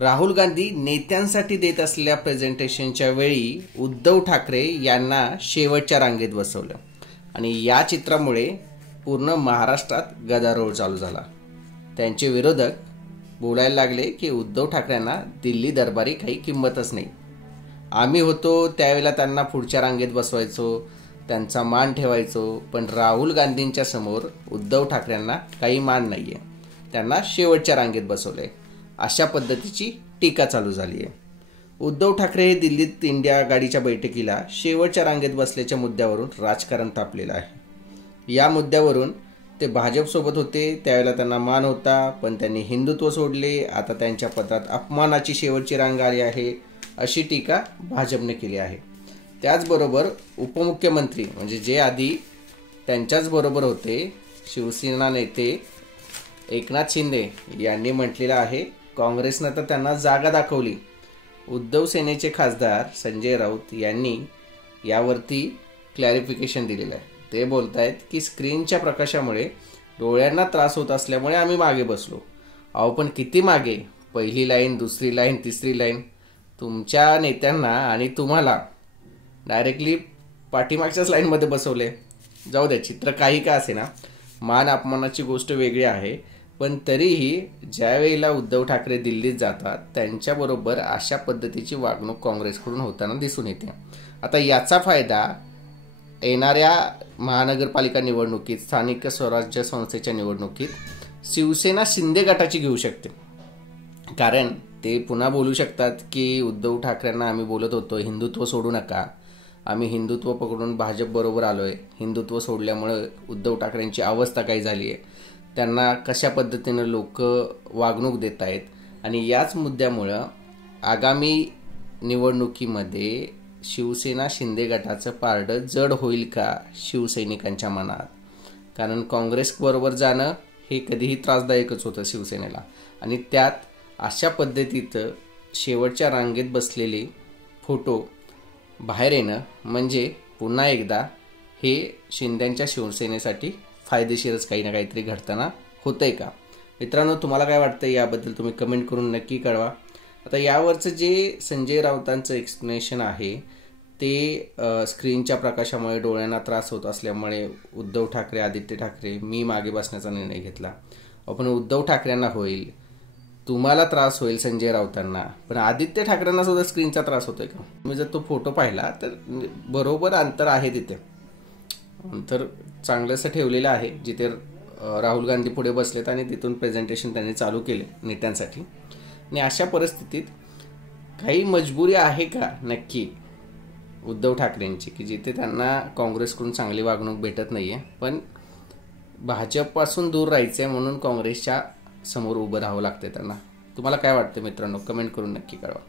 राहुल गांधी नेत्यांसाठी देत असलेल्या प्रेझेंटेशनच्या वेळी उद्धव ठाकरे यांना शेवटच्या रांगेत बसवलं आणि या चित्रामुळे पूर्ण महाराष्ट्रात गदारोळ चालू झाला। त्यांचे विरोधक बोलायला लागले की उद्धव ठाकरेंना दिल्ली दरबारी काही किंमतच नाही। आम्ही होतो त्यावेळेला त्यांना पुढच्या रांगेत बसवायचो, त्यांचा मान ठेवायचो, पण राहुल गांधींच्या समोर उद्धव ठाकरेंना काही मान नाहीये, त्यांना शेवटच्या रांगेत बसवले, अशा पद्धतीची टीका चालू झाली आहे। उद्धव ठाकरे हे दिल्लीत इंडिया गाडीच्या बैठकीला शेवटच्या रांगेत बसल्याच्या मुद्द्यावरून राजकारण तापलेलं आहे। या मुद्द्यावरून ते भाजपसोबत होते त्यावेळेला त्यांना मान होता, पण त्यांनी हिंदुत्व सोडले, आता त्यांच्या पत्रात अपमानाची शेवटची रांग आली आहे, अशी टीका भाजपने केली आहे। त्याचबरोबर उपमुख्यमंत्री म्हणजे जे आधी त्यांच्याच बरोबर होते शिवसेना नेते एकनाथ शिंदे यांनी म्हटलेलं आहे, काँग्रेसनं तर त्यांना जागा दाखवली। उद्धव सेनेचे खासदार संजय राऊत यांनी यावरती क्लॅरिफिकेशन दिलेलं आहे। ते बोलत आहेत की स्क्रीनच्या प्रकाशामुळे डोळ्यांना त्रास होत असल्यामुळे आम्ही मागे बसलो। अहो पण किती मागे? पहिली लाईन, दुसरी लाईन, तिसरी लाईन? तुमच्या नेत्यांना आणि तुम्हाला डायरेक्टली पाठीमागच्याच लाईनमध्ये बसवले। जाऊ द्या, चित्र काही का असे ना, मान अपमानाची गोष्ट वेगळी आहे, पण तरीही ज्या वेळेला उद्धव ठाकरे दिल्लीत जातात त्यांच्याबरोबर अशा पद्धतीची वागणूक काँग्रेसकडून होताना दिसून येते। आता याचा फायदा येणाऱ्या महानगरपालिका निवडणुकीत, स्थानिक स्वराज्य संस्थेच्या निवडणुकीत शिवसेना शिंदे गटाची घेऊ शकते। कारण ते पुन्हा बोलू शकतात की उद्धव ठाकरेंना आम्ही बोलत होतो हिंदुत्व सोडू नका, आम्ही हिंदुत्व पकडून भाजप बरोबर आलोय, हिंदुत्व सोडल्यामुळे उद्धव ठाकरेंची अवस्था काय झाली आहे, त्यांना कशा पद्धतीनं लोक वागणूक देत आहेत, आणि याच मुद्द्यामुळं आगामी निवडणुकीमध्ये शिवसेना शिंदे गटाचं पारडं जड होईल का शिवसैनिकांच्या मनात? कारण काँग्रेसबरोबर जाणं हे कधीही त्रासदायकच होतं शिवसेनेला, आणि त्यात अशा पद्धतीत शेवटच्या रांगेत बसलेले फोटो बाहेर येणं म्हणजे पुन्हा एकदा हे शिंदेंच्या शिवसेनेसाठी फायदेशीरच काही ना काहीतरी घडताना होतंय का? मित्रांनो, तुम्हाला काय वाटतं याबद्दल तुम्ही कमेंट करून नक्की कळवा। आता यावरचं जे संजय राऊतांचं एक्सप्लेनेशन आहे ते स्क्रीनच्या प्रकाशामुळे डोळ्यांना त्रास होत असल्यामुळे उद्धव ठाकरे, आदित्य ठाकरे मी मागे बसण्याचा निर्णय घेतला। पण उद्धव ठाकरेंना होईल, तुम्हाला त्रास होईल संजय राऊतांना, पण आदित्य ठाकरेंना सुद्धा स्क्रीनचा त्रास होतोय का? तुम्ही जर तो फोटो पाहिला तर बरोबर अंतर आहे, तिथे अंतर चांगलंसं ठेवलेलं आहे जिथे राहुल गांधी पुढे बसलेत आणि तिथून प्रेझेंटेशन त्यांनी चालू केले नेत्यांसाठी। आणि अशा परिस्थितीत काही मजबुरी आहे का नक्की उद्धव ठाकरेंची की जिथे त्यांना काँग्रेसकडून चांगली वागणूक भेटत नाहीये, पण भाजपपासून दूर राहायचंय म्हणून काँग्रेसच्या समोर उभं राहावं लागते त्यांना? तुम्हाला काय वाटतं मित्रांनो? कमेंट करून नक्की कळवा।